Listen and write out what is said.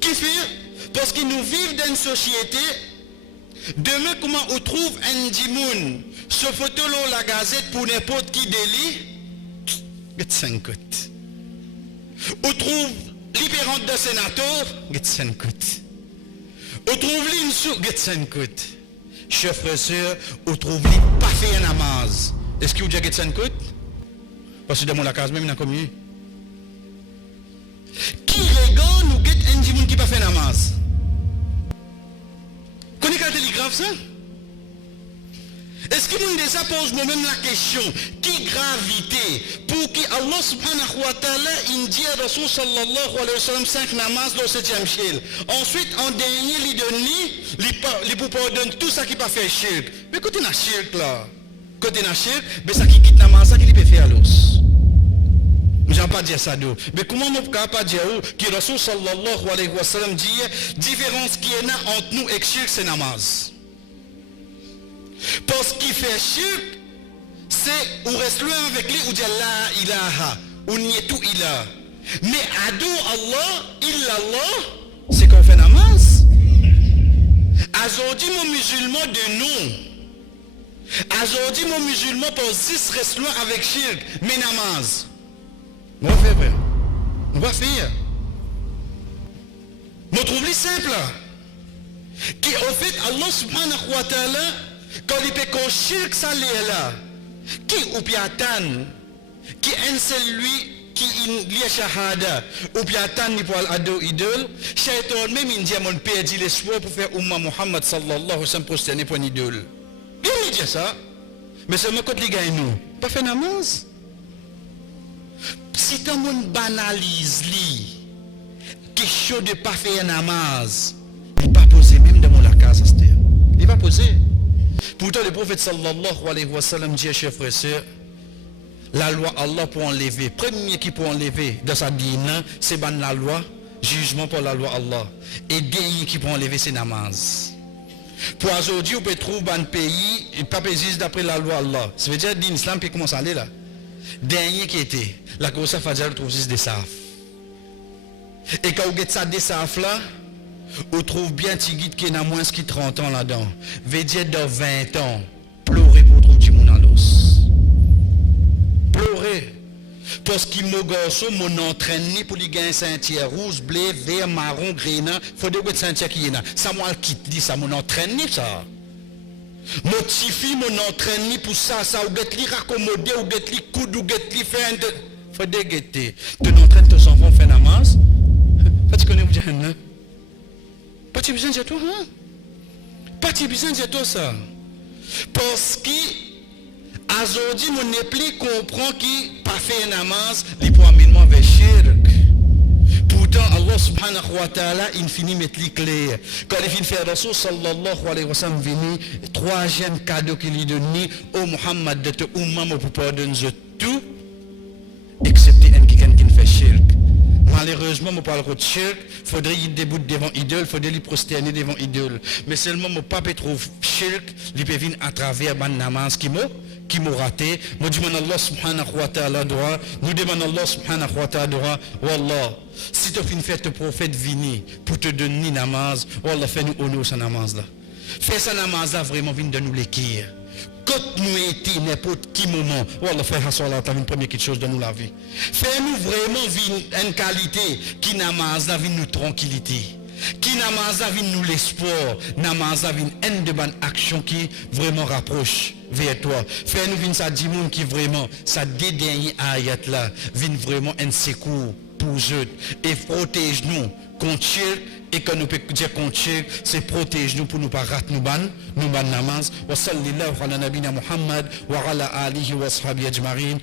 Qui fait? Parce que nous vivons dans une société. Demain, comment on trouve un dimoun ce photo là la gazette pour n'importe qui délit? Get 5 côtes. On trouve libérante de sénateur? Get 5 côtes. On trouve l'insou? Get 5 côtes. Chef frère sœur, on trouve li pas fait un namaz. Est-ce que vous dites get 5 côtes? Parce que dans la case même dans la commune. Qui regarde nous get un dimoun qui pas fait un namaz? Connaissez quel télégraphe ça? Est-ce que nous déjà pose moi-même la question, qui gravité pour que Allah subhanahu wa ta'ala dit à Rasul sallallahu alayhi wa sallam 5 namaz dans le 7e ciel. Ensuite, en dernier, il donne, il pour pardonner tout ça qui pas fait shirk. Mais côté na shirk là, côté na shirk, mais ça qui quitte namaz, ça qui peut faire l'os. Je n'ai pas dit ça d'où. Mais comment on ne peut pas dire que Rasul sallallahu alayhi wa sallam dit différence qui est là entre nous et shirk c'est namaz. Parce qu'il fait shirk, c'est ou reste loin avec lui ou dire la ilaha, ou n'y est tout ilah. Mais adou Allah, illallah, c'est qu'on fait namaz. Aujourd'hui, mon musulman de nous. Aujourd'hui, mon musulman pour 6 reste loin avec shirk, mais namaz. On va faire, frère. On va faire. Nous trouvons simple. Qui en fait, Allah subhanahu wa ta'ala, quand il peut qu'on shirk ça là, qui ou piatan, qui est celui qui est shahada, ou piatan ni pour ado idole, shaitan même il dit mon perdu l'espoir pour faire umma Muhammad sallallahu alayhi wa sallam prosterner pour une idole. Il dit ça, mais seulement quand les gars nous, pas fait namaz. Si tout le monde banalise li, question de pas faire namaz, il n'est pas posé même dans mon lacase, il n'est pas posé. Pourtant, le prophète sallallahu alayhi wa sallam dit, chers frères et sœurs, la loi Allah pour enlever, premier qui peut enlever dans sa dîne, c'est ban la loi, jugement pour la loi Allah. Et dernier qui peut enlever, c'est namaz. Pour aujourd'hui, on peut trouver un pays, et pas juste d'après la loi Allah. Ça veut dire que l'islam peut commencer à aller là. Dernier qui était, la Kosa Fadjal trouve juste des safs. Et quand vous avez ça des safs là, on trouve bien petit guide qui est à moins de 30 ans là-dedans. Veut dire dans 20 ans, pleurer pour trouver du monde en l'os. Pleurer. Parce qu'il m'a garçon, mon entraîné pour lui gagner un ceinture rouge, bleu, vert, marron, grénin. Il faut que ceinture qui est là. Ça m'a quitte dit ça, mon entraîné ça. Mon petit fille, mon entraîné pour ça, ça, ou get li raccommoder, ou get li coude, ou get li faire un de. Faut déguetter. Tu entraînes tes enfants faire namaz. Tu connais vous dire, hein? Pas de besoin de dire toi, hein? Pas de besoin de dire toi ça. Parce que, aujourd'hui, mon épli comprend qu'il pas fait un namaz, il peut amener moi vers shirk. Pourtant, Allah subhanahu wa ta'ala, il finit mettre les clair. Quand il finit faire Rasul sallallahu alayhi wa sallam venu, 3e cadeau qu'il lui donne au Muhammad de te umma pour pardonner tout, excepté un qui fait shirk. Malheureusement, je parle de shirk, il faudrait y débouter devant idole, il faudrait y prosterner devant idole. Mais seulement, mon papa trouve shirk, il peut venir à travers ban namaz qui m'a raté. Moi, je demande Allah subhanahu wa ta'ala droit, nous demandons Allah subhanahu wa ta'ala droit, Wallah, si tu as fait ton prophète vini pour te donner namaz, Wallah, fais-nous honneur sa namaz là. Fais sa namaz là vraiment, viens de nous l'écrire. Quand nous étions n'importe qui moment, Wallah, fais hassola, tu as une première chose de nous la vie. Fais-nous vraiment vivre une qualité qui namaz là, nous tranquillité. Qui namaz là, nous l'espoir. Namaz là, une de bonnes actions qui vraiment rapproche vers toi. Fais-nous vivre ça dimoun qui vraiment, ça dernier ayat là, vient vraiment un secours pour eux. Et protège-nous contre et quand nous pouvons dire contre c'est protège-nous pour nous pas rater nous ban namaz. Wa sallallahu ala nabina Muhammad wa ala alihi wa sahbihi ajma'in.